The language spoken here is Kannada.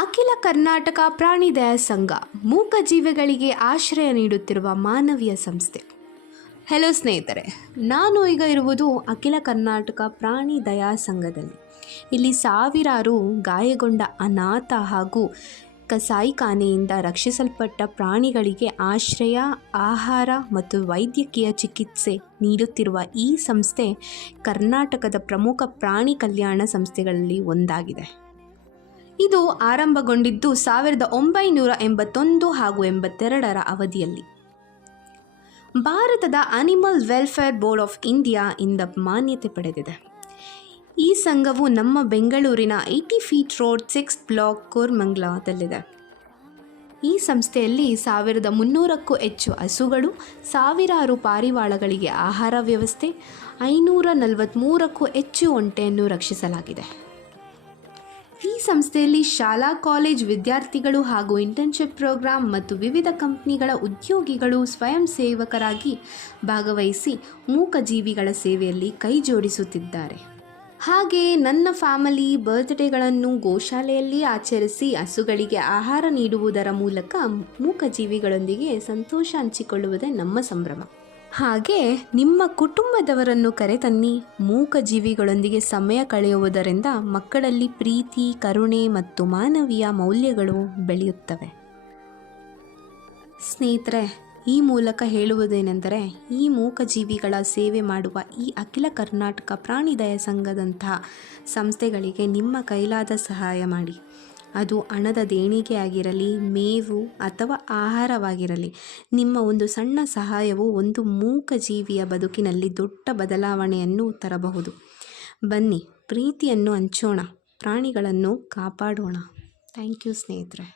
ಅಖಿಲ ಕರ್ನಾಟಕ ಪ್ರಾಣಿ ದಯಾ ಸಂಘ ಮೂಕ ಜೀವಿಗಳಿಗೆ ಆಶ್ರಯ ನೀಡುತ್ತಿರುವ ಮಾನವೀಯ ಸಂಸ್ಥೆ. ಹೆಲೋ ಸ್ನೇಹಿತರೆ, ನಾನು ಈಗ ಇರುವುದು ಅಖಿಲ ಕರ್ನಾಟಕ ಪ್ರಾಣಿ ದಯಾ ಸಂಘದಲ್ಲಿ. ಇಲ್ಲಿ ಸಾವಿರಾರು ಗಾಯಗೊಂಡ ಅನಾಥ ಹಾಗೂ ಕಸಾಯಿಖಾನೆಯಿಂದ ರಕ್ಷಿಸಲ್ಪಟ್ಟ ಪ್ರಾಣಿಗಳಿಗೆ ಆಶ್ರಯ, ಆಹಾರ ಮತ್ತು ವೈದ್ಯಕೀಯ ಚಿಕಿತ್ಸೆ ನೀಡುತ್ತಿರುವ ಈ ಸಂಸ್ಥೆ ಕರ್ನಾಟಕದ ಪ್ರಮುಖ ಪ್ರಾಣಿ ಕಲ್ಯಾಣ ಸಂಸ್ಥೆಗಳಲ್ಲಿ ಒಂದಾಗಿದೆ. ಇದು ಆರಂಭಗೊಂಡಿದ್ದು 1981 ಹಾಗೂ 82ರ ಅವಧಿಯಲ್ಲಿ. ಭಾರತದ animal welfare board of India ಇಂದ ಮಾನ್ಯತೆ ಪಡೆದಿದೆ. ಈ ಸಂಘವು ನಮ್ಮ ಬೆಂಗಳೂರಿನ 80 ಫೀಟ್ ರೋಡ್ 6th ಬ್ಲಾಕ್ ಕೋರಮಂಗಲದಲ್ಲಿದೆ. ಈ ಸಂಸ್ಥೆಯಲ್ಲಿ 1300ಕ್ಕೂ ಹೆಚ್ಚು ಹಸುಗಳು, ಸಾವಿರಾರು ಪಾರಿವಾಳಗಳಿಗೆ ಆಹಾರ ವ್ಯವಸ್ಥೆ, 543ಕ್ಕೂ ಹೆಚ್ಚು ಒಂಟೆಯನ್ನು ರಕ್ಷಿಸಲಾಗಿದೆ. ಈ ಸಂಸ್ಥೆಯಲ್ಲಿ ಶಾಲಾ ಕಾಲೇಜ್ ವಿದ್ಯಾರ್ಥಿಗಳು ಹಾಗೂ ಇಂಟರ್ನ್ಶಿಪ್ ಪ್ರೋಗ್ರಾಂ ಮತ್ತು ವಿವಿಧ ಕಂಪನಿಗಳ ಉದ್ಯೋಗಿಗಳು ಸ್ವಯಂ ಸೇವಕರಾಗಿ ಭಾಗವಹಿಸಿ ಮೂಕಜೀವಿಗಳ ಸೇವೆಯಲ್ಲಿ ಕೈ ಜೋಡಿಸುತ್ತಿದ್ದಾರೆ. ಹಾಗೆಯೇ ನನ್ನ ಫ್ಯಾಮಿಲಿ ಬರ್ತ್ಡೇಗಳನ್ನು ಗೋಶಾಲೆಯಲ್ಲಿ ಆಚರಿಸಿ ಹಸುಗಳಿಗೆ ಆಹಾರ ನೀಡುವುದರ ಮೂಲಕ ಮೂಕಜೀವಿಗಳೊಂದಿಗೆ ಸಂತೋಷ ಹಂಚಿಕೊಳ್ಳುವುದೇ ನಮ್ಮ ಸಂಭ್ರಮ. ಹಾಗೆ ನಿಮ್ಮ ಕುಟುಂಬದವರನ್ನು ಕರೆತನ್ನಿ. ಮೂಕಜೀವಿಗಳೊಂದಿಗೆ ಸಮಯ ಕಳೆಯುವುದರಿಂದ ಮಕ್ಕಳಲ್ಲಿ ಪ್ರೀತಿ, ಕರುಣೆ ಮತ್ತು ಮಾನವೀಯ ಮೌಲ್ಯಗಳು ಬೆಳೆಯುತ್ತವೆ. ಸ್ನೇಹಿತರೆ, ಈ ಮೂಲಕ ಹೇಳುವುದೇನೆಂದರೆ, ಈ ಮೂಕಜೀವಿಗಳ ಸೇವೆ ಮಾಡುವ ಈ ಅಖಿಲ ಕರ್ನಾಟಕ ಪ್ರಾಣಿ ದಯಾ ಸಂಘದಂತಹ ಸಂಸ್ಥೆಗಳಿಗೆ ನಿಮ್ಮ ಕೈಲಾದ ಸಹಾಯ ಮಾಡಿ. ಅದು ಹಣದ ದೇಣಿಗೆ ಆಗಿರಲಿ, ಮೇವು ಅಥವಾ ಆಹಾರವಾಗಿರಲಿ. ನಿಮ್ಮ ಒಂದು ಸಣ್ಣ ಸಹಾಯವು ಒಂದು ಮೂಕಜೀವಿಯ ಬದುಕಿನಲ್ಲಿ ದೊಡ್ಡ ಬದಲಾವಣೆಯನ್ನು ತರಬಹುದು. ಬನ್ನಿ, ಪ್ರೀತಿಯನ್ನು ಹಂಚೋಣ, ಪ್ರಾಣಿಗಳನ್ನು ಕಾಪಾಡೋಣ. ಥ್ಯಾಂಕ್ ಯು ಸ್ನೇಹಿತರೆ.